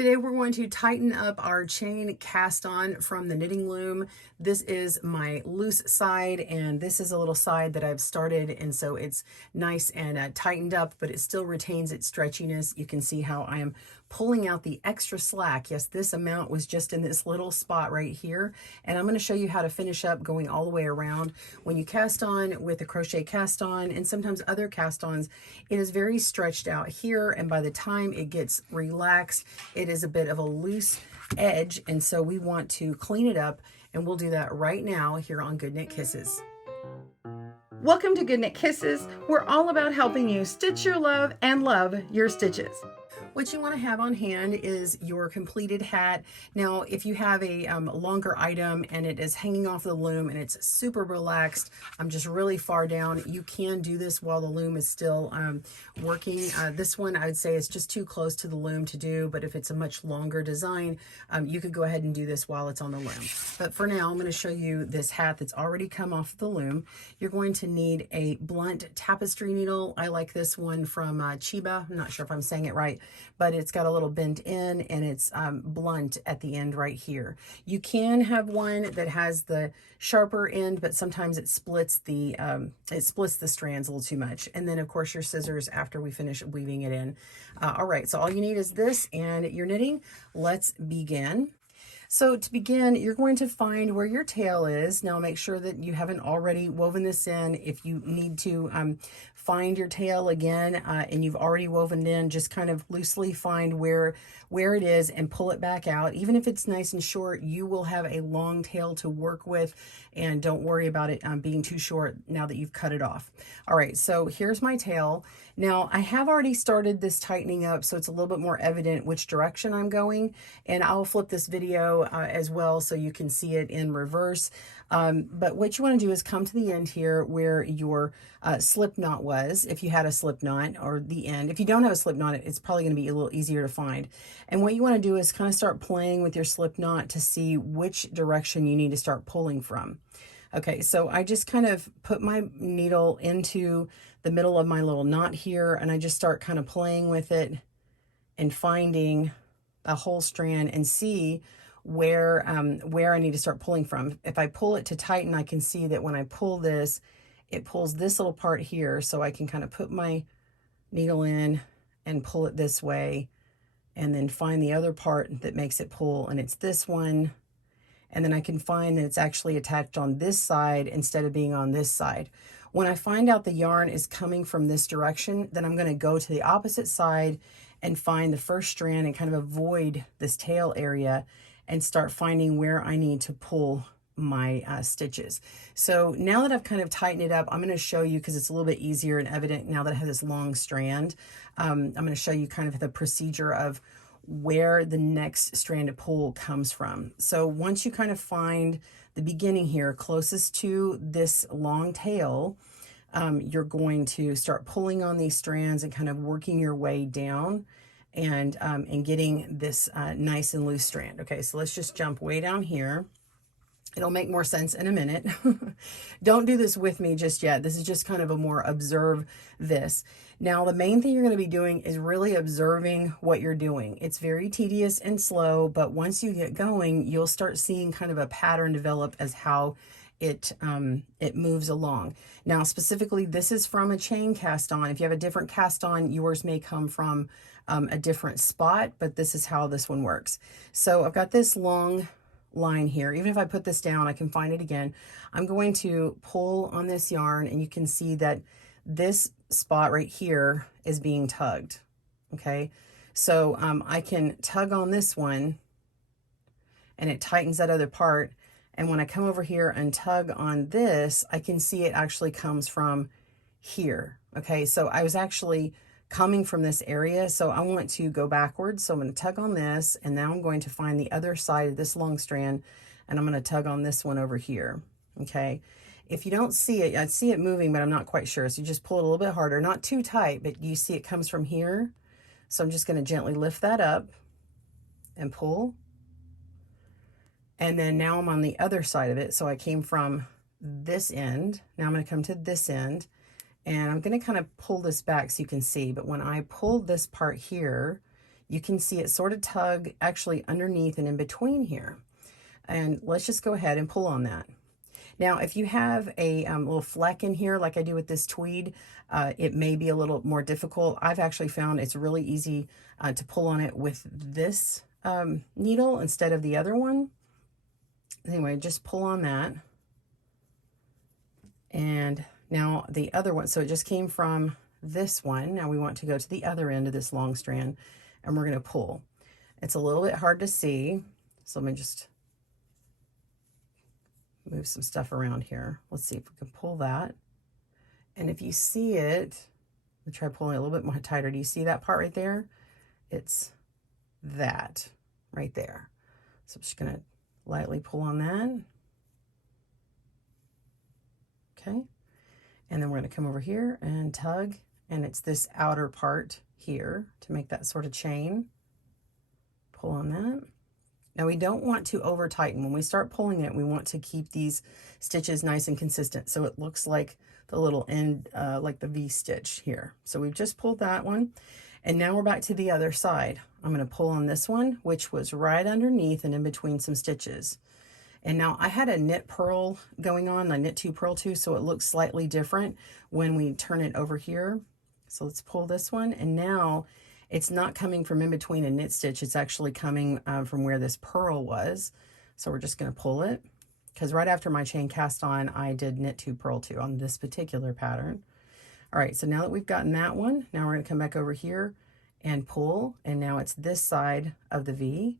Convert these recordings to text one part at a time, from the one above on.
Today we're going to tighten up our chain cast on from the knitting loom. This is my loose side, and this is a little side that I've started, and so it's nice and tightened up, but it still retains its stretchiness. You can see how I am pulling out the extra slack. Yes, this amount was just in this little spot right here, and I'm going to show you how to finish up going all the way around. When you cast on with a crochet cast on, and sometimes other cast ons, it is very stretched out here, and by the time it gets relaxed, it is a bit of a loose edge, and so we want to clean it up, and we'll do that right now here on GoodKnit Kisses. Welcome to GoodKnit Kisses. We're all about helping you stitch your love and love your stitches. What you want to have on hand is your completed hat. Now, if you have a longer item and it is hanging off the loom and it's super relaxed, just really far down, you can do this while the loom is still working. This one, I would say, is just too close to the loom to do, but if it's a much longer design, you could go ahead and do this while it's on the loom. But for now, I'm going to show you this hat that's already come off the loom. You're going to need a blunt tapestry needle. I like this one from Chiba. I'm not sure if I'm saying it right, but it's got a little bent in and it's blunt at the end right here. You can have one that has the sharper end, but sometimes it splits the strands a little too much. And then of course your scissors after we finish weaving it in. All right, so all you need is this and your knitting. Let's begin. So to begin, you're going to find where your tail is. Now make sure that you haven't already woven this in. If you need to find your tail again and you've already woven it in, just kind of loosely find where it is and pull it back out. Even if it's nice and short, you will have a long tail to work with, and don't worry about it being too short now that you've cut it off. All right, so here's my tail. Now I have already started this tightening up, so it's a little bit more evident which direction I'm going, and I'll flip this video as well so you can see it in reverse. But what you want to do is come to the end here where your slip knot was, if you had a slip knot, or the end. If you don't have a slip knot, it's probably going to be a little easier to find. And what you want to do is kind of start playing with your slip knot to see which direction you need to start pulling from. Okay, so I just kind of put my needle into the middle of my little knot here, and I just start kind of playing with it and finding a whole strand and see where I need to start pulling from. If I pull it to tighten, I can see that when I pull this, it pulls this little part here, so I can kind of put my needle in and pull it this way, and then find the other part that makes it pull, and it's this one. And then I can find that it's actually attached on this side instead of being on this side. When I find out the yarn is coming from this direction, then I'm going to go to the opposite side and find the first strand and kind of avoid this tail area and start finding where I need to pull my stitches. So now that I've kind of tightened it up, I'm going to show you, because it's a little bit easier and evident now that I have this long strand. I'm going to show you kind of the procedure of where the next strand to pull comes from. So once you kind of find the beginning here closest to this long tail, you're going to start pulling on these strands and kind of working your way down and getting this nice and loose strand. Okay, so let's just jump way down here. It'll make more sense in a minute. Don't do this with me just yet. This is just kind of a more observe this. Now, the main thing you're going to be doing is really observing what you're doing. It's very tedious and slow, but once you get going, you'll start seeing kind of a pattern develop as how it moves along. Now, specifically, this is from a chain cast on. If you have a different cast on, yours may come from a different spot, but this is how this one works. So I've got this long line here. Even if I put this down, I can find it again. I'm going to pull on this yarn, and you can see that this spot right here is being tugged. Okay, so I can tug on this one and it tightens that other part, and when I come over here and tug on this, I can see it actually comes from here. Okay, so I was actually coming from this area, so I want to go backwards. So I'm going to tug on this, and now I'm going to find the other side of this long strand, and I'm going to tug on this one over here. Okay, if you don't see it, I see it moving, but I'm not quite sure, so you just pull it a little bit harder, not too tight, but you see it comes from here. So I'm just going to gently lift that up and pull, and then now I'm on the other side of it. So I came from this end, now I'm going to come to this end, and I'm going to kind of pull this back so you can see. But when I pull this part here, you can see it sort of tug actually underneath and in between here. And let's just go ahead and pull on that. Now, if you have a little fleck in here, like I do with this tweed, it may be a little more difficult. I've actually found it's really easy to pull on it with this needle instead of the other one. Anyway, just pull on that. And now the other one, so it just came from this one. Now we want to go to the other end of this long strand, and we're going to pull. It's a little bit hard to see, so let me just move some stuff around here. Let's see if we can pull that. And if you see it, I'll try pulling it a little bit more tighter. Do you see that part right there? It's that right there. So I'm just going to lightly pull on that. Okay. And then we're going to come over here and tug, and it's this outer part here to make that sort of chain. Pull on that. Now we don't want to over tighten. When we start pulling it, we want to keep these stitches nice and consistent so it looks like the little end, like the V stitch here. So we've just pulled that one, and now we're back to the other side. I'm going to pull on this one, which was right underneath and in between some stitches. And now I had a knit purl going on, a knit 2 purl 2, so it looks slightly different when we turn it over here. So let's pull this one, and now it's not coming from in between a knit stitch, it's actually coming from where this purl was. So we're just going to pull it, because right after my chain cast on, I did knit 2 purl 2 on this particular pattern. All right, so now that we've gotten that one, now we're going to come back over here and pull, and now it's this side of the V.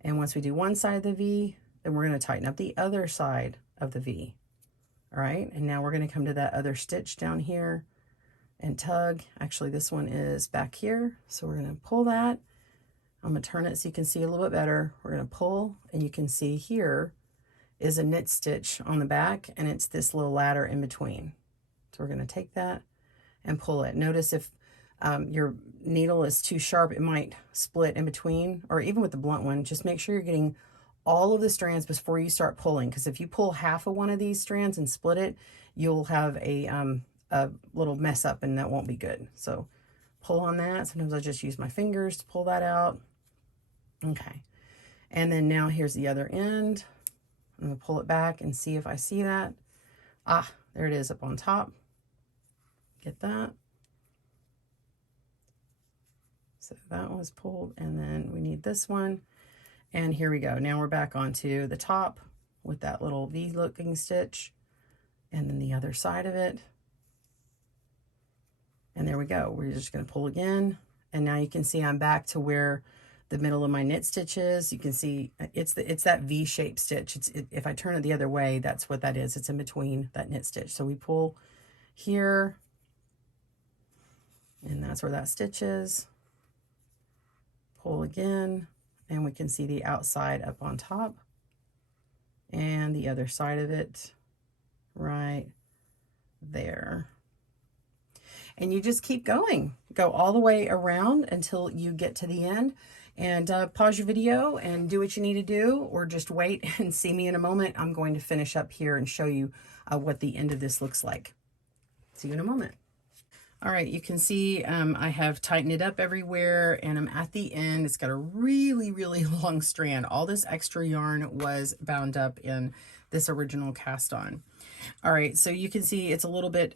And once we do one side of the V, then we're going to tighten up the other side of the V. All right, and now we're going to come to that other stitch down here and tug. Actually, this one is back here, so we're going to pull that. I'm going to turn it so you can see a little bit better. We're going to pull, and you can see here is a knit stitch on the back, and it's this little ladder in between. So we're going to take that and pull it. Notice if your needle is too sharp, it might split in between, or even with the blunt one, just make sure you're getting all of the strands before you start pulling, because if you pull half of one of these strands and split it, you'll have a little mess up, and that won't be good. So pull on that. Sometimes I just use my fingers to pull that out. Okay, and then now here's the other end. I'm going to pull it back and see if I see that. Ah, there it is up on top. Get that. So that one was pulled, and then we need this one. And here we go. Now we're back onto the top with that little V-looking stitch, and then the other side of it. And there we go. We're just going to pull again. And now you can see I'm back to where the middle of my knit stitch is. You can see it's that V-shaped stitch. If I turn it the other way, that's what that is. It's in between that knit stitch. So we pull here, and that's where that stitch is. Pull again, and we can see the outside up on top and the other side of it right there. And you just keep going. Go all the way around until you get to the end, and pause your video and do what you need to do, or just wait and see me in a moment. I'm going to finish up here and show you what the end of this looks like. See you in a moment. All right, you can see I have tightened it up everywhere, and I'm at the end. It's got a really, really long strand. All this extra yarn was bound up in this original cast on. All right, so you can see it's a little bit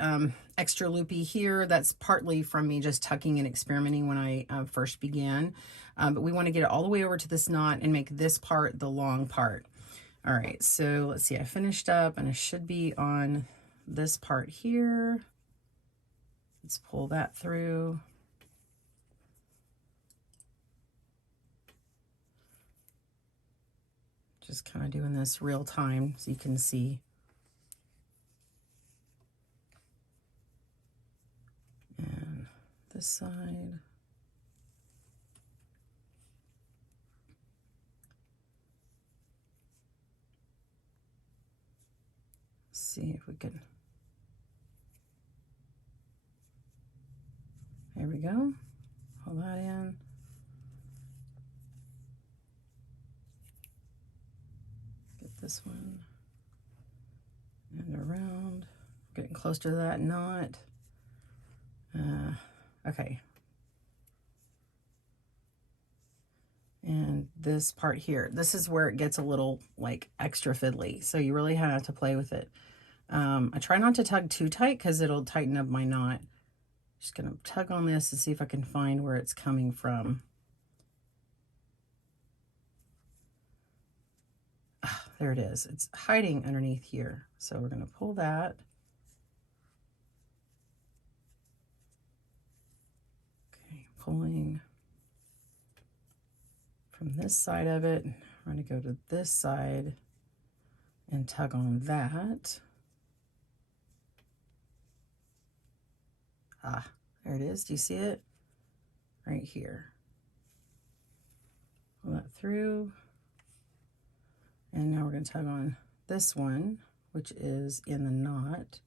extra loopy here. That's partly from me just tucking and experimenting when I first began. But we want to get it all the way over to this knot and make this part the long part. All right, so let's see, I finished up, and I should be on this part here. Let's pull that through. Just kind of doing this real time so you can see. And this side. Let's see if we can. There we go. Pull that in. Get this one and around. Getting close to that knot. Okay. this part here. This is where it gets a little like extra fiddly. So you really have to play with it. I try not to tug too tight because it'll tighten up my knot. Just gonna tug on this to see if I can find where it's coming from. There it is. It's hiding underneath here. So we're gonna pull that. Okay, pulling from this side of it. I'm gonna go to this side and tug on that. Ah, there it is. Do you see it? Right here. Pull that through. And now we're going to tug on this one, which is in the knot.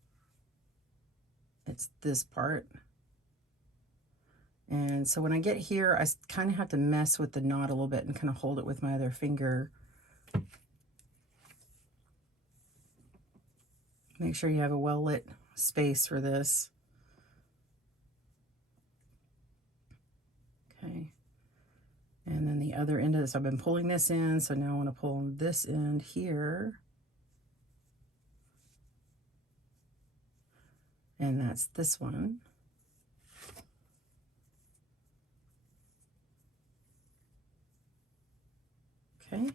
It's this part. And so when I get here, I kind of have to mess with the knot a little bit and kind of hold it with my other finger. Make sure you have a well-lit space for this. Okay. And then the other end of this, I've been pulling this in, so now I want to pull this end here. And that's this one. Okay.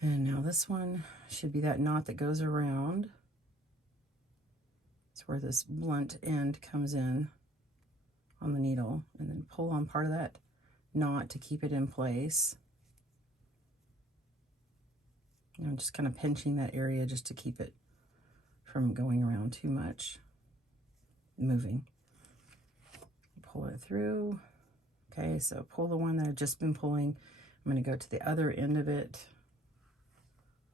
And now this one should be that knot that goes around. It's where this blunt end comes in on the needle, and then pull on part of that knot to keep it in place. And I'm just kind of pinching that area just to keep it from going around too much, moving. Pull it through. Okay, so pull the one that I've just been pulling. I'm going to go to the other end of it,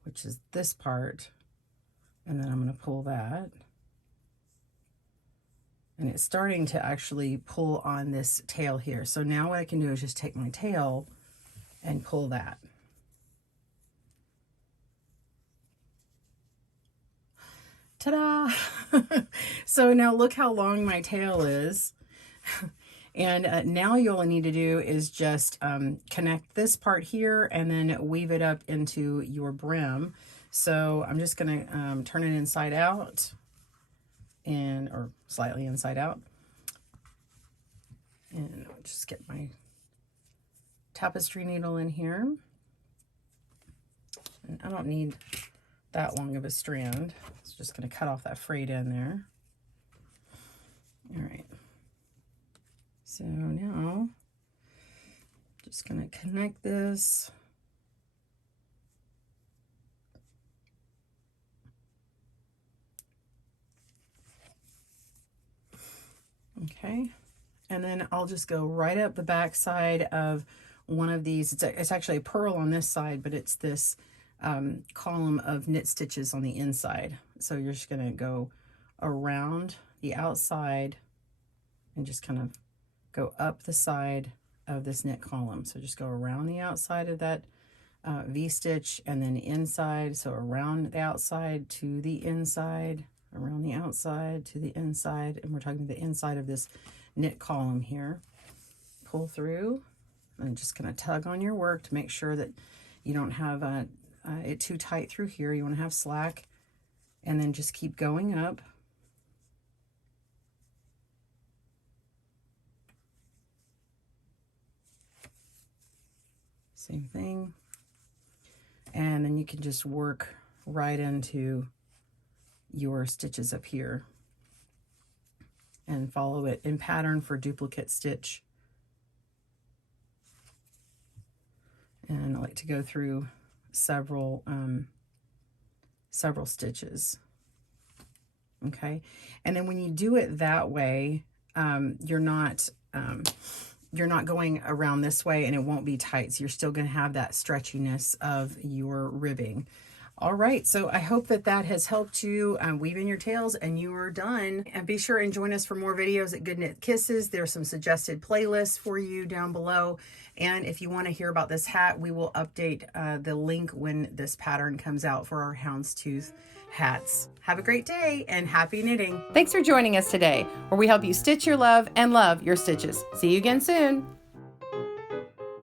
which is this part, and then I'm going to pull that. And it's starting to actually pull on this tail here. So now what I can do is just take my tail and pull that. Ta-da! So now look how long my tail is. And now you all I need to do is just connect this part here and then weave it up into your brim. So I'm just going to turn it inside out. Or slightly inside out, and I'll just get my tapestry needle in here, and I don't need that long of a strand. It's just going to cut off that frayed end there. All right, so now just going to connect this. Okay, and then I'll just go right up the back side of one of these. It's actually a purl on this side, but it's this column of knit stitches on the inside. So you're just going to go around the outside and just kind of go up the side of this knit column. So just go around the outside of that V-stitch and then inside. So around the outside to the inside, around the outside to the inside, and we're talking the inside of this knit column here. Pull through and just kind of tug on your work to make sure that you don't have it too tight through here. You want to have slack, and then just keep going up. Same thing. And then you can just work right into your stitches up here and follow it in pattern for duplicate stitch. And I like to go through several stitches. Okay, and then when you do it that way, you're not going around this way and it won't be tight. So you're still going to have that stretchiness of your ribbing. All right, so I hope that that has helped you weave in your tails and you are done. And be sure and join us for more videos at GoodKnit Kisses. There's some suggested playlists for you down below. And if you want to hear about this hat, we will update the link when this pattern comes out for our Houndstooth hats. Have a great day and happy knitting. Thanks for joining us today, where we help you stitch your love and love your stitches. See you again soon.